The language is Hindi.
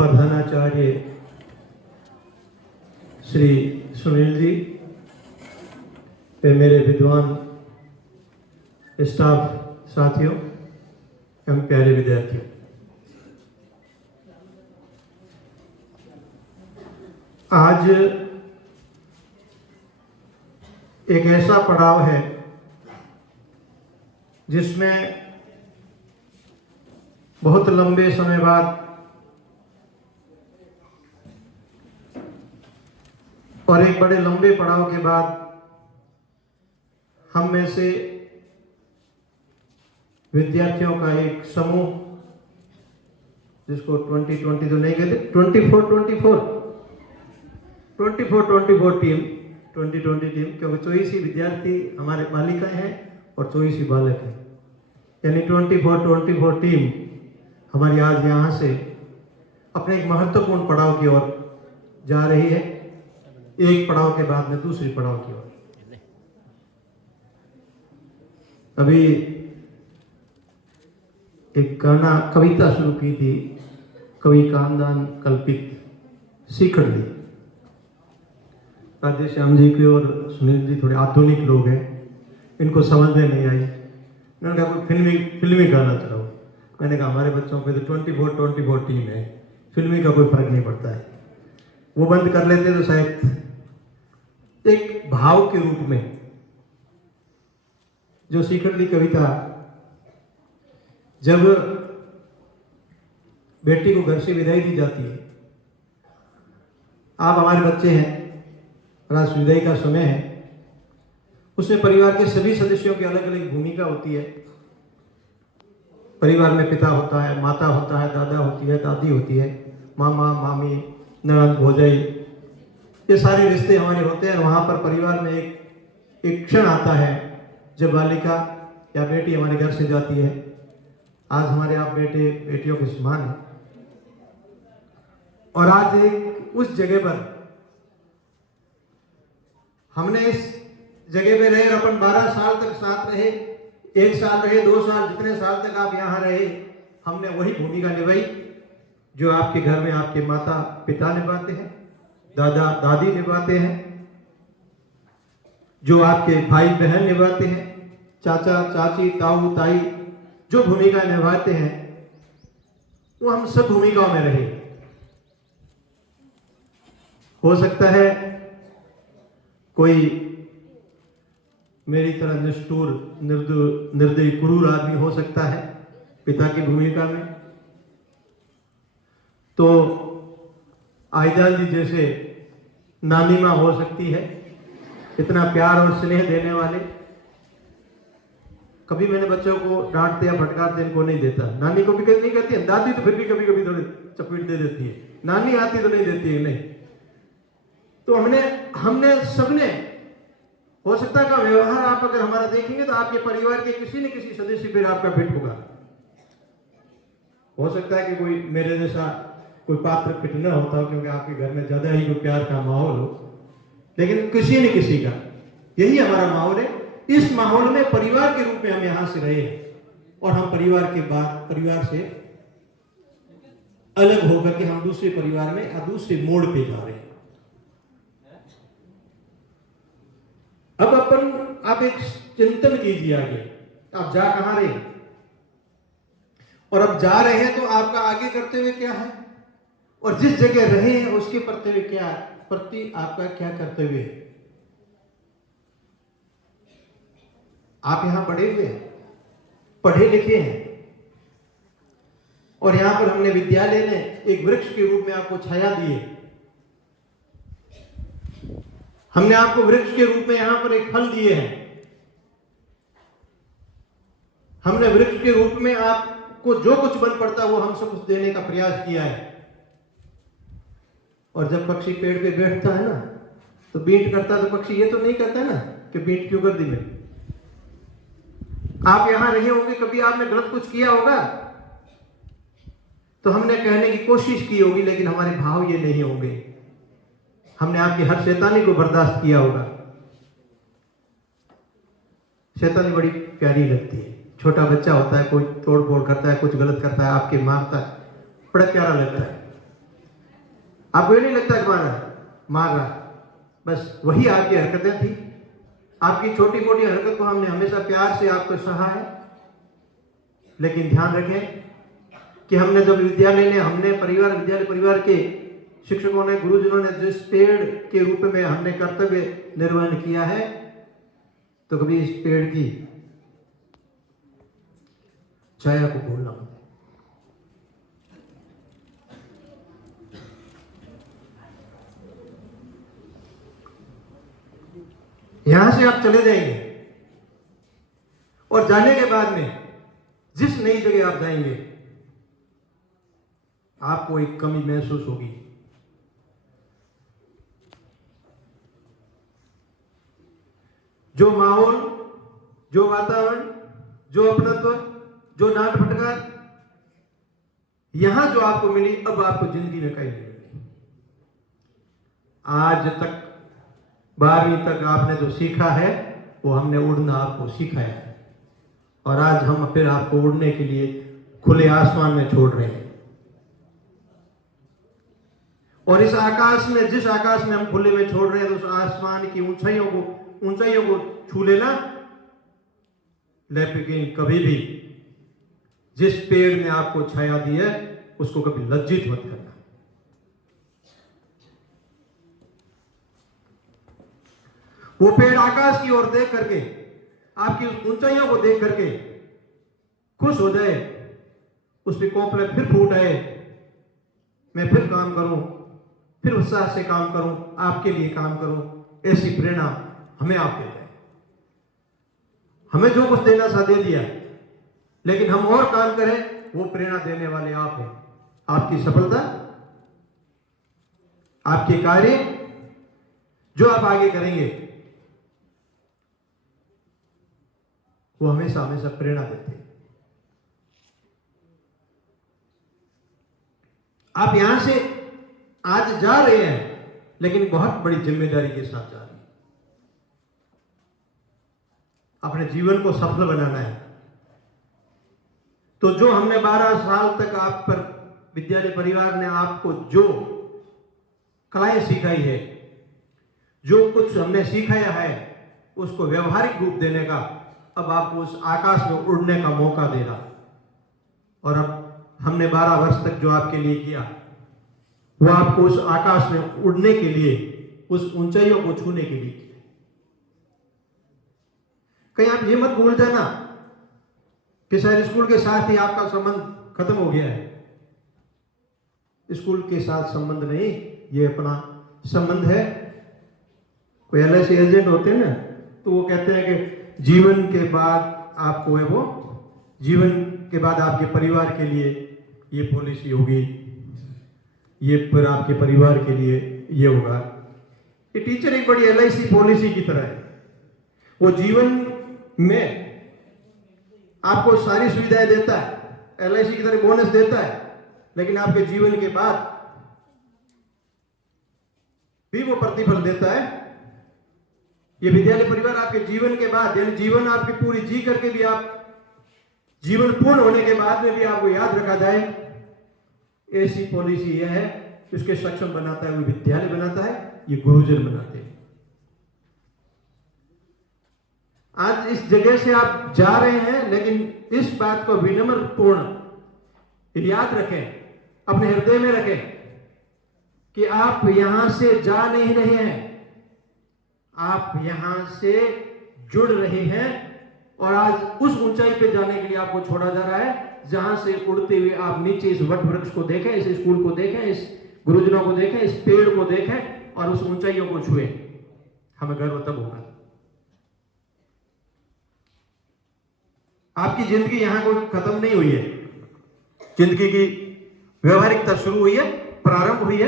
प्रधानाचार्य श्री सुनील जी, पे मेरे विद्वान स्टाफ साथियों एवं प्यारे विद्यार्थियों, आज एक ऐसा पड़ाव है जिसमें बहुत लंबे समय बाद और एक बड़े लंबे पड़ाव के बाद हम में से विद्यार्थियों का एक समूह, जिसको 2020 तो नहीं कहते, 24 टीम, 2020 टीम, क्योंकि 24 ही विद्यार्थी हमारे बालिकाएं हैं और 24 ही बालक हैं, यानी 24 टीम हमारी आज यहाँ से अपने एक महत्वपूर्ण पड़ाव की ओर जा रही है, एक पड़ाव के बाद में दूसरी पड़ाव की ओर। अभी एक कविता शुरू की थी, कवि कामदान कल्पित सीखड़ दी। राधे श्याम जी की और सुनील जी थोड़े आधुनिक लोग हैं, इनको समझ में नहीं आई। मैंने कहा कोई फिल्मी गाना चलाओ। मैंने कहा हमारे बच्चों पे तो 24 टीम है, फिल्मी का कोई फर्क नहीं पड़ता है। वो बंद कर लेते तो शायद एक भाव के रूप में जो सीखड़ दी कविता, जब बेटी को घर से विदाई दी जाती है, आप हमारे बच्चे हैं, रात विदाई का समय है, उसमें परिवार के सभी सदस्यों की अलग अलग भूमिका होती है। परिवार में पिता होता है, माता होता है, दादा होती है, दादी होती है, मामा मामी, ननद भौजाई, ये सारे रिश्ते हमारे होते हैं। वहाँ पर परिवार में एक क्षण आता है जब बालिका या बेटी हमारे घर से जाती है। आज हमारे आप बेटे बेटियों के समान हैं, और आज एक उस जगह पर हमने इस जगह पे रहे, अपन 12 साल तक साथ रहे, 1 साल रहे, 2 साल, जितने साल तक आप यहाँ रहे, हमने वही भूमिका निभाई जो आपके घर में आपके माता पिता निभाते हैं, दादा दादी निभाते हैं, जो आपके भाई बहन निभाते हैं, चाचा चाची ताऊ ताई जो भूमिका निभाते हैं, वो हम सब भूमिकाओं में रहे। हो सकता है कोई मेरी तरह निष्ठुर निर्दयी क्रूर आदमी हो सकता है पिता की भूमिका में, तो आईजान जी जैसे नानी माँ हो सकती है, इतना प्यार और स्नेह देने वाले। कभी मैंने बच्चों को डांटते या फटकारते इनको नहीं देता, नानी को भी कभी नहीं कहती है, दादी तो फिर भी कभी कभी थोड़ी चपेट दे देती है, नानी आती तो नहीं देती है, नहीं। तो हमने सबने, हो सकता है का व्यवहार आप अगर हमारा देखेंगे तो आपके परिवार के किसी न किसी सदस्य पर आपका फिट होगा। हो सकता है कि कोई मेरे जैसा कोई पात्र फिट न होता हो, क्योंकि आपके घर में ज्यादा ही कोई प्यार का माहौल हो, लेकिन किसी न किसी का यही हमारा माहौल है। इस माहौल में परिवार के रूप में हम यहां से रहे, और हम परिवार से अलग होकर के हम दूसरे परिवार में या दूसरे मोड़ पे जा रहे हैं। अब आप एक चिंतन कीजिए आगे, आप जा कहां रहे हैं, और अब जा रहे हैं तो आपका आगे करते हुए क्या है, और जिस जगह रहे हैं उसके प्रति आपका क्या कर्तव्य है। आप यहां पढ़े हुए हैं, पढ़े लिखे हैं, और यहां पर हमने विद्यालय ने एक वृक्ष के रूप में आपको छाया दी है। हमने आपको वृक्ष के रूप में यहां पर एक फल दिए हैं। हमने वृक्ष के रूप में आपको जो कुछ बन पड़ता है वो हम सब कुछ देने का प्रयास किया है। और जब पक्षी पेड़ पे बैठता है ना, तो बीट करता है, तो पक्षी ये तो नहीं कहता ना कि बीट क्यों कर दी मैंने। आप यहां रहे होंगे, कभी आपने गलत कुछ किया होगा तो हमने कहने की कोशिश की होगी, लेकिन हमारे भाव ये नहीं होंगे। हमने आपकी हर शैतानी को बर्दाश्त किया होगा। शैतानी बड़ी प्यारी लगती है, छोटा बच्चा होता है, कोई तोड़ फोड़ करता है, कुछ गलत करता है, आपके मारता है, बड़ा प्यारा लगता है। आपको ये नहीं लगता कि मार रहा, बस वही आपकी हरकतें थी। आपकी छोटी मोटी हरकत को हमने हमेशा प्यार से आपको सहा है। लेकिन ध्यान रखें कि हमने जब हमने विद्यालय परिवार के शिक्षकों ने, गुरुजनों ने जिस पेड़ के रूप में हमने कर्तव्य निर्वहन किया है, तो कभी इस पेड़ की छाया को भूलना मत। यहां से आप चले जाएंगे और जाने के बाद में जिस नई जगह आप जाएंगे, आपको एक कमी महसूस होगी। जो माहौल, जो वातावरण, जो अपनत्व, जो डांट फटकार यहां जो आपको मिली, अब आपको जिंदगी में कहीं नहीं मिली। आज तक 12वीं तक आपने जो सीखा है वो हमने उड़ना आपको सिखाया है, और आज हम फिर आपको उड़ने के लिए खुले आसमान में छोड़ रहे हैं। और इस आकाश में, जिस आकाश में हम खुले में छोड़ रहे हैं, उस आसमान की ऊंचाइयों को छू लेना, लेकिन कभी भी जिस पेड़ ने आपको छाया दी है उसको कभी लज्जित मत करना। वो पेड़ आकाश की ओर देख करके, आपकी उस ऊंचाइयों को देख करके खुश हो जाए, उस पर कॉम्प्लेक्स फिर फूट आए, मैं फिर काम करूं, फिर उत्साह से काम करूं, आपके लिए काम करूं, ऐसी प्रेरणा हमें आप दे जाए। हमें जो कुछ देना था दे दिया, लेकिन हम और काम करें, वो प्रेरणा देने वाले आप हैं। आपकी सफलता, आपके कार्य जो आप आगे करेंगे, वो हमेशा हमेशा प्रेरणा देते हैं। आप यहां से आज जा रहे हैं, लेकिन बहुत बड़ी जिम्मेदारी के साथ जा रहे हैं। अपने जीवन को सफल बनाना है। तो जो हमने 12 साल तक आप पर विद्यालय परिवार ने आपको जो कलाएं सिखाई है, जो कुछ हमने सिखाया है, उसको व्यवहारिक रूप देने का अब आपको उस आकाश में उड़ने का मौका दे रहा। और अब हमने 12 वर्ष तक जो आपके लिए किया, वो आपको उस आकाश में उड़ने के लिए, उस ऊंचाइयों को छूने के लिए किया। कहीं आप ये मत भूल जाना कि शायद स्कूल के साथ ही आपका संबंध खत्म हो गया है। स्कूल के साथ संबंध नहीं, ये अपना संबंध है। कोई LIC एजेंट होते हैं ना, तो वो कहते हैं कि जीवन के बाद आपको है वो, जीवन के बाद आपके परिवार के लिए ये पॉलिसी होगी, ये पर आपके परिवार के लिए ये होगा। ये टीचर एक बड़ी LIC पॉलिसी की तरह है। वो जीवन में आपको सारी सुविधाएं देता है, LIC की तरह बोनस देता है, लेकिन आपके जीवन के बाद भी वो प्रतिफल देता है। ये विद्यालय परिवार आपके जीवन के बाद, यानी जीवन आपकी पूरी जी करके भी, आप जीवन पूर्ण होने के बाद में भी आपको याद रखा जाए, ऐसी पॉलिसी यह है। उसके सक्षम बनाता है वो विद्यालय बनाता है, ये गुरुजन बनाते हैं। आज इस जगह से आप जा रहे हैं, लेकिन इस बात को विनम्र पूर्ण याद रखें, अपने हृदय में रखें कि आप यहां से जा नहीं रहे हैं, आप यहां से जुड़ रहे हैं। और आज उस ऊंचाई पे जाने के लिए आपको छोड़ा जा रहा है, जहां से उड़ते हुए आप नीचे इस वट वृक्ष को देखें, इस स्कूल को देखें, इस गुरुजनों को देखें, इस पेड़ को देखें और उस ऊंचाइयों को छुए। हमें गर्व तब होगा। आपकी जिंदगी यहां कोई खत्म नहीं हुई है। जिंदगी की व्यवहारिकता शुरू हुई है, प्रारंभ हुई है।